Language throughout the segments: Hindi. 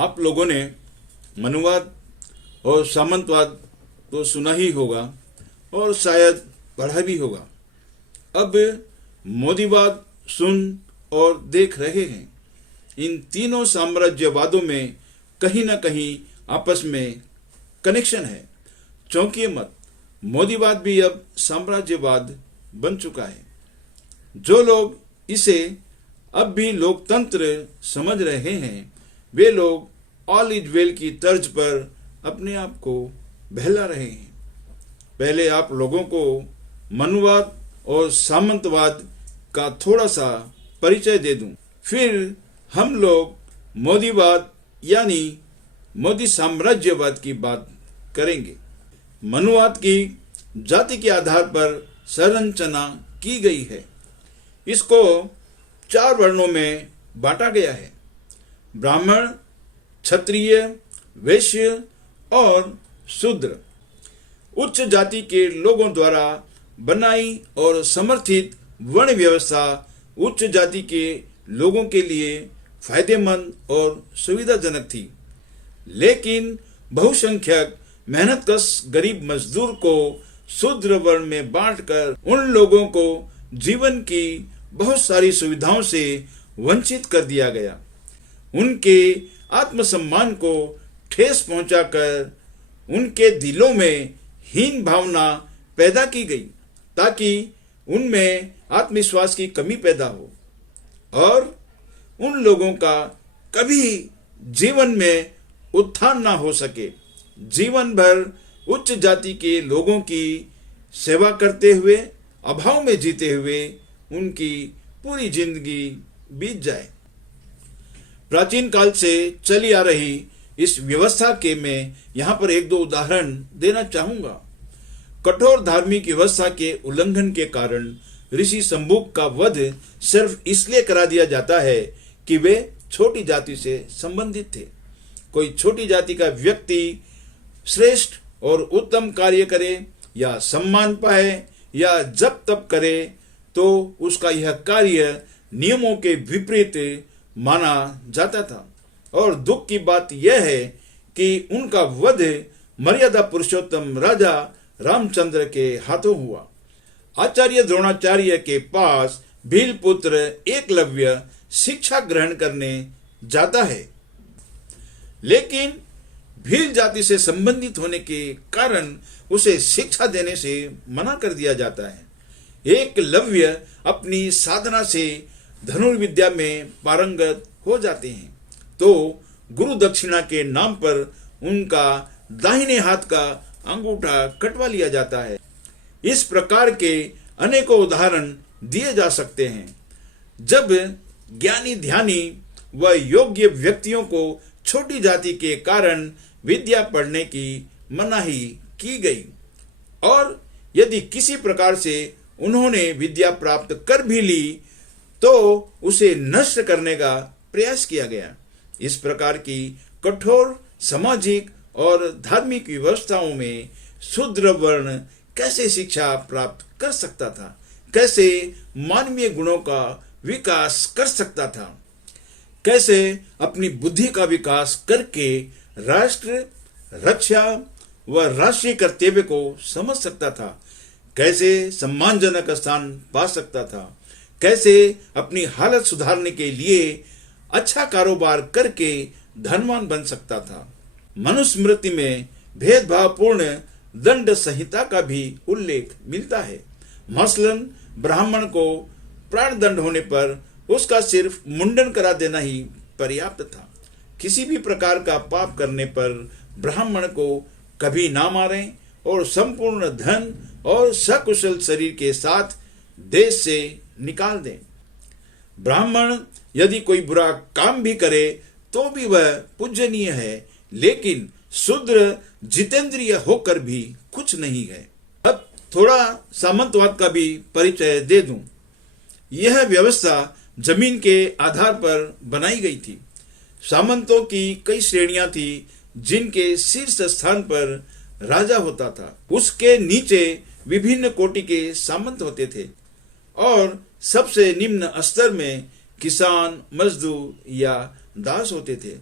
आप लोगों ने मनुवाद और सामंतवाद तो सुना ही होगा और शायद पढ़ा भी होगा। अब मोदीवाद सुन और देख रहे हैं। इन तीनों साम्राज्यवादों में कहीं ना कहीं आपस में कनेक्शन है। चौंकिए मत, मोदीवाद भी अब साम्राज्यवाद बन चुका है। जो लोग इसे अब भी लोकतंत्र समझ रहे हैं, वे लोग ऑल इज वेल की तर्ज पर अपने आप को बहला रहे हैं। पहले आप लोगों को मनुवाद और सामंतवाद का थोड़ा सा परिचय दे दूं, फिर हम लोग मोदीवाद यानी मोदी साम्राज्यवाद की बात करेंगे। मनुवाद की जाति के आधार पर संरचना की गई है। इसको 4 वर्णों में बांटा गया है: ब्राह्मण, क्षत्रिय, वैश्य और शूद्र। उच्च जाति के लोगों द्वारा बनाई और समर्थित वर्ण व्यवस्था उच्च जाति के लोगों के लिए फायदेमंद और सुविधाजनक थी, लेकिन बहुसंख्यक मेहनतकश गरीब मजदूर को शूद्र वर्ण में बांटकर उन लोगों को जीवन की बहुत सारी सुविधाओं से वंचित कर दिया गया। उनके आत्मसम्मान को ठेस पहुंचाकर उनके दिलों में हीन भावना पैदा की गई, ताकि उनमें आत्मविश्वास की कमी पैदा हो और उन लोगों का कभी जीवन में उत्थान ना हो सके। जीवन भर उच्च जाति के लोगों की सेवा करते हुए, अभाव में जीते हुए उनकी पूरी जिंदगी बीत जाए। प्राचीन काल से चली आ रही इस व्यवस्था के मैं यहाँ पर 1-2 उदाहरण देना चाहूंगा। कठोर धार्मिक व्यवस्था के उल्लंघन के कारण ऋषि शंभुक का वध सिर्फ इसलिए करा दिया जाता है कि वे छोटी जाति से संबंधित थे। कोई छोटी जाति का व्यक्ति श्रेष्ठ और उत्तम कार्य करे या सम्मान पाए या जप तप करे तो उसका यह कार्य नियमों के विपरीत माना जाता था। और दुख की बात यह है कि उनका वध मर्यादा पुरुषोत्तम राजा रामचंद्र के हाथों हुआ। आचार्य द्रोणाचार्य के पास भील पुत्र एकलव्य शिक्षा ग्रहण करने जाता है, लेकिन भील जाति से संबंधित होने के कारण उसे शिक्षा देने से मना कर दिया जाता है। एकलव्य अपनी साधना से धनुर्विद्या में पारंगत हो जाते हैं, तो गुरु दक्षिणा के नाम पर उनका दाहिने हाथ का अंगूठा कटवा लिया जाता है। इस प्रकार के अनेकों उदाहरण दिए जा सकते हैं, जब ज्ञानी ध्यानी व योग्य व्यक्तियों को छोटी जाति के कारण विद्या पढ़ने की मनाही की गई, और यदि किसी प्रकार से उन्होंने विद्या प्राप्त कर भी ली तो उसे नष्ट करने का प्रयास किया गया। इस प्रकार की कठोर सामाजिक और धार्मिक व्यवस्थाओं में शूद्र वर्ण कैसे शिक्षा प्राप्त कर सकता था, कैसे मानवीय गुणों का विकास कर सकता था, कैसे अपनी बुद्धि का विकास करके राष्ट्र रक्षा व राष्ट्रीय कर्तव्य को समझ सकता था, कैसे सम्मानजनक स्थान पा सकता था, कैसे अपनी हालत सुधारने के लिए अच्छा कारोबार करके धनवान बन सकता था। मनुस्मृति में भेदभावपूर्ण दंड संहिता का भी उल्लेख मिलता है। मसलन ब्राह्मण को प्राण दंड होने पर उसका सिर्फ मुंडन करा देना ही पर्याप्त था। किसी भी प्रकार का पाप करने पर ब्राह्मण को कभी ना मारें और संपूर्ण धन और सकुशल शरीर के साथ देश से निकाल दें। ब्राह्मण यदि कोई बुरा काम भी करे तो भी वह पूजनीय है, लेकिन शूद्र जितेंद्रिय होकर भी कुछ नहीं है। अब थोड़ा सामंतवाद का भी परिचय दे दूं। यह व्यवस्था जमीन के आधार पर बनाई गई थी। सामंतों की कई श्रेणियां थी, जिनके शीर्ष स्थान पर राजा होता था। उसके नीचे विभिन्न कोटि के सामंत होते थे और सबसे निम्न स्तर में किसान, मजदूर या दास होते थे।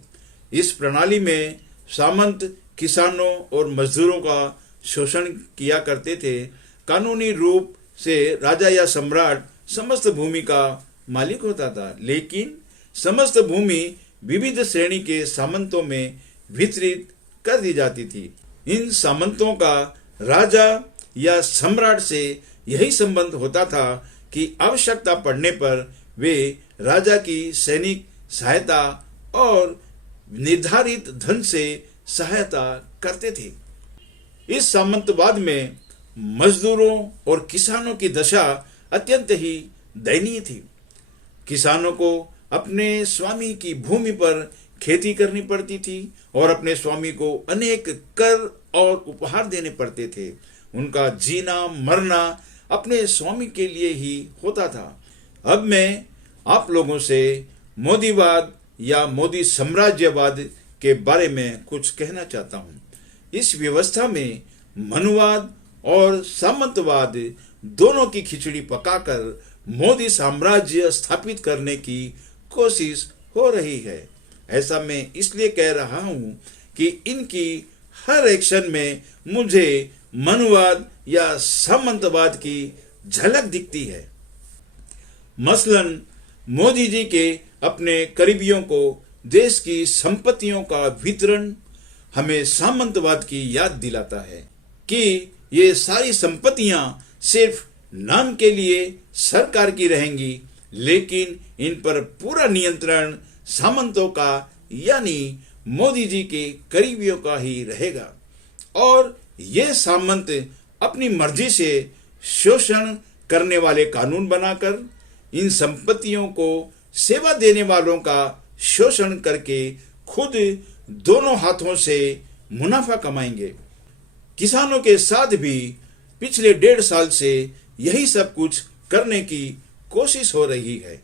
इस प्रणाली में सामंत किसानों और मजदूरों का शोषण किया करते थे। कानूनी रूप से राजा या सम्राट समस्त भूमि का मालिक होता था, लेकिन समस्त भूमि विविध श्रेणी के सामंतों में वितरित कर दी जाती थी। इन सामंतों का राजा या सम्राट से यही संबंध होता था कि आवश्यकता पड़ने पर वे राजा की सैनिक सहायता और निर्धारित धन से सहायता करते थे। इस सामंतवाद में मजदूरों और किसानों की दशा अत्यंत ही दयनीय थी। किसानों को अपने स्वामी की भूमि पर खेती करनी पड़ती थी और अपने स्वामी को अनेक कर और उपहार देने पड़ते थे। उनका जीना मरना अपने स्वामी के लिए ही होता था। अब मैं आप लोगों से मोदीवाद या मोदी साम्राज्यवाद के बारे में कुछ कहना चाहता हूं। इस व्यवस्था में मनुवाद और सामंतवाद दोनों की खिचड़ी पकाकर मोदी साम्राज्य स्थापित करने की कोशिश हो रही है। ऐसा मैं इसलिए कह रहा हूं कि इनकी हर एक्शन में मुझे मनुवाद या सामंतवाद की झलक दिखती है। मसलन मोदी जी के अपने करीबियों को देश की संपत्तियों का वितरण हमें सामंतवाद की याद दिलाता है कि ये सारी संपत्तियां सिर्फ नाम के लिए सरकार की रहेंगी, लेकिन इन पर पूरा नियंत्रण सामंतों का यानी मोदी जी के करीबियों का ही रहेगा। और ये सामंत अपनी मर्जी से शोषण करने वाले कानून बनाकर इन संपत्तियों को सेवा देने वालों का शोषण करके खुद दोनों हाथों से मुनाफा कमाएंगे। किसानों के साथ भी पिछले 1.5 साल से यही सब कुछ करने की कोशिश हो रही है।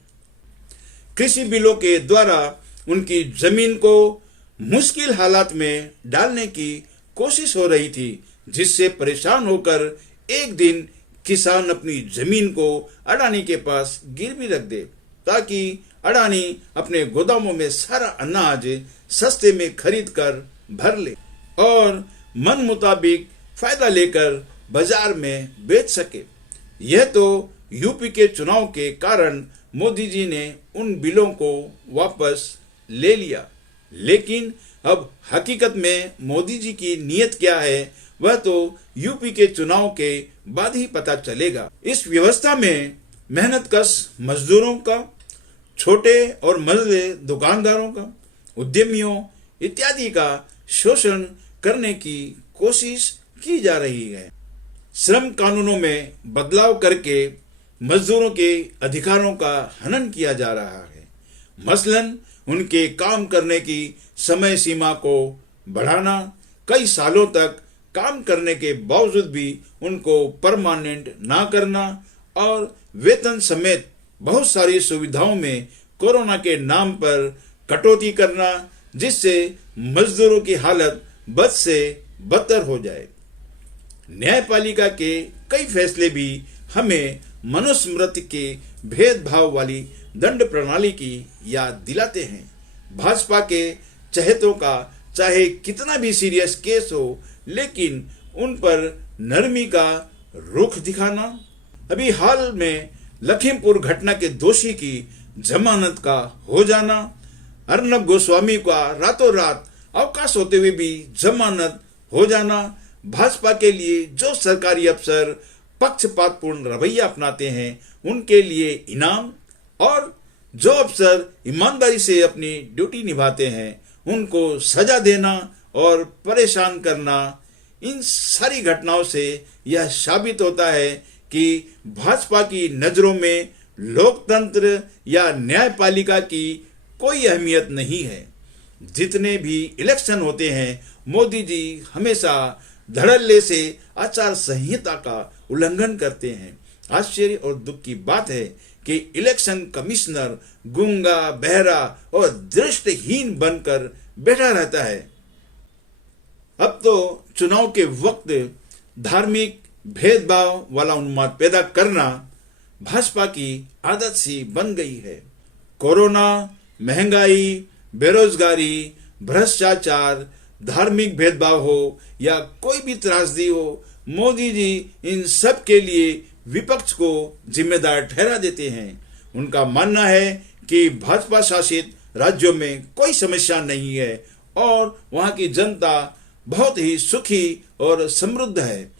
कृषि बिलों के द्वारा उनकी जमीन को मुश्किल हालात में डालने की कोशिश हो रही थी, जिससे परेशान होकर एक दिन किसान अपनी जमीन को अडानी के पास गिरवी रख दे, ताकि अडानी अपने गोदामों में सारा अनाज सस्ते में खरीद कर भर ले और मन मुताबिक फायदा लेकर बाजार में बेच सके। यह तो यूपी के चुनाव के कारण मोदी जी ने उन बिलों को वापस ले लिया, लेकिन अब हकीकत में मोदी जी की नीयत क्या है वह तो यूपी के चुनाव के बाद ही पता चलेगा। इस व्यवस्था में मेहनतकश मजदूरों का, छोटे और मझले दुकानदारों का, उद्यमियों इत्यादि का शोषण करने की कोशिश की जा रही है। श्रम कानूनों में बदलाव करके मजदूरों के अधिकारों का हनन किया जा रहा है। मसलन उनके काम करने की समय सीमा को बढ़ाना, कई सालों तक काम करने के बावजूद भी उनको परमानेंट ना करना और वेतन समेत बहुत सारी सुविधाओं में कोरोना के नाम पर कटौती करना, जिससे मजदूरों की हालत बद से बदतर हो जाए। न्यायपालिका के कई फैसले भी हमें मनुस्मृति के भेदभाव वाली दंड प्रणाली की याद दिलाते हैं। भाजपा के चहेतों का चाहे कितना भी सीरियस केस हो, लेकिन उन पर नरमी का रुख दिखाना, अभी हाल में लखीमपुर घटना के दोषी की जमानत का हो जाना, अर्नब गोस्वामी का रातों रात अवकाश होते हुए भी जमानत हो जाना, भाजपा के लिए जो सरकारी अफसर पक्षपातपूर्ण रवैया अपनाते हैं उनके लिए इनाम, और जो अफसर ईमानदारी से अपनी ड्यूटी निभाते हैं उनको सजा देना और परेशान करना, इन सारी घटनाओं से यह साबित होता है कि भाजपा की नजरों में लोकतंत्र या न्यायपालिका की कोई अहमियत नहीं है। जितने भी इलेक्शन होते हैं मोदी जी हमेशा धड़ल्ले से आचार संहिता का उल्लंघन करते हैं। आश्चर्य और दुख की बात है कि इलेक्शन कमिश्नर गूंगा, बहरा और दृष्टिहीन बनकर बैठा रहता है। अब तो चुनाव के वक्त धार्मिक भेदभाव वाला उन्माद पैदा करना भाजपा की आदत सी बन गई है। कोरोना, महंगाई, बेरोजगारी भ्रष्टाचार, धार्मिक भेदभाव हो या कोई भी त्रासदी हो, मोदी जी इन सब के लिए विपक्ष को जिम्मेदार ठहरा देते हैं। उनका मानना है कि भाजपा शासित राज्यों में कोई समस्या नहीं है और वहां की जनता बहुत ही सुखी और समृद्ध है,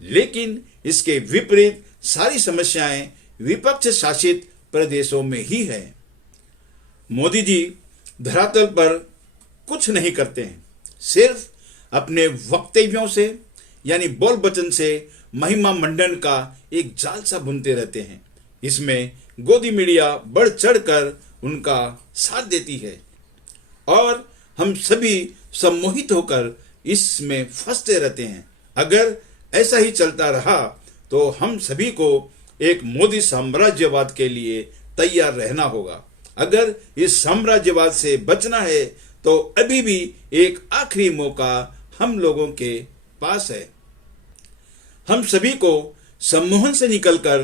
लेकिन इसके विपरीत सारी समस्याएं विपक्ष शासित प्रदेशों में ही है। मोदी जी धरातल पर कुछ नहीं करते हैं, सिर्फ अपने वक्तव्यों से यानी बोल वचन से महिमा मंडन का एक जाल सा बुनते रहते हैं। इसमें गोदी मीडिया बढ़ चढ़कर उनका साथ देती है और हम सभी सम्मोहित होकर इसमें फंसते रहते हैं। अगर ऐसा ही चलता रहा तो हम सभी को एक मोदी साम्राज्यवाद के लिए तैयार रहना होगा। अगर इस साम्राज्यवाद से बचना है तो अभी भी एक आखिरी मौका हम लोगों के पास है। हम सभी को सम्मोहन से निकलकर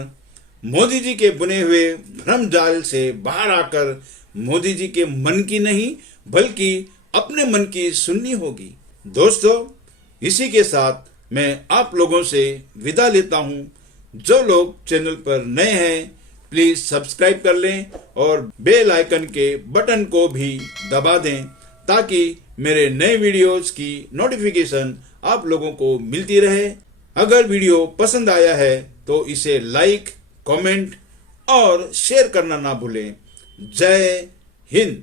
मोदी जी के बुने हुए भ्रम जाल से बाहर आकर मोदी जी के मन की नहीं बल्कि अपने मन की सुननी होगी। दोस्तों, इसी के साथ मैं आप लोगों से विदा लेता हूं। जो लोग चैनल पर नए हैं प्लीज सब्सक्राइब कर लें और बेल आइकन के बटन को भी दबा दें ताकि मेरे नए वीडियोस की नोटिफिकेशन आप लोगों को मिलती रहे। अगर वीडियो पसंद आया है तो इसे लाइक, कमेंट और शेयर करना ना भूलें। जय हिंद।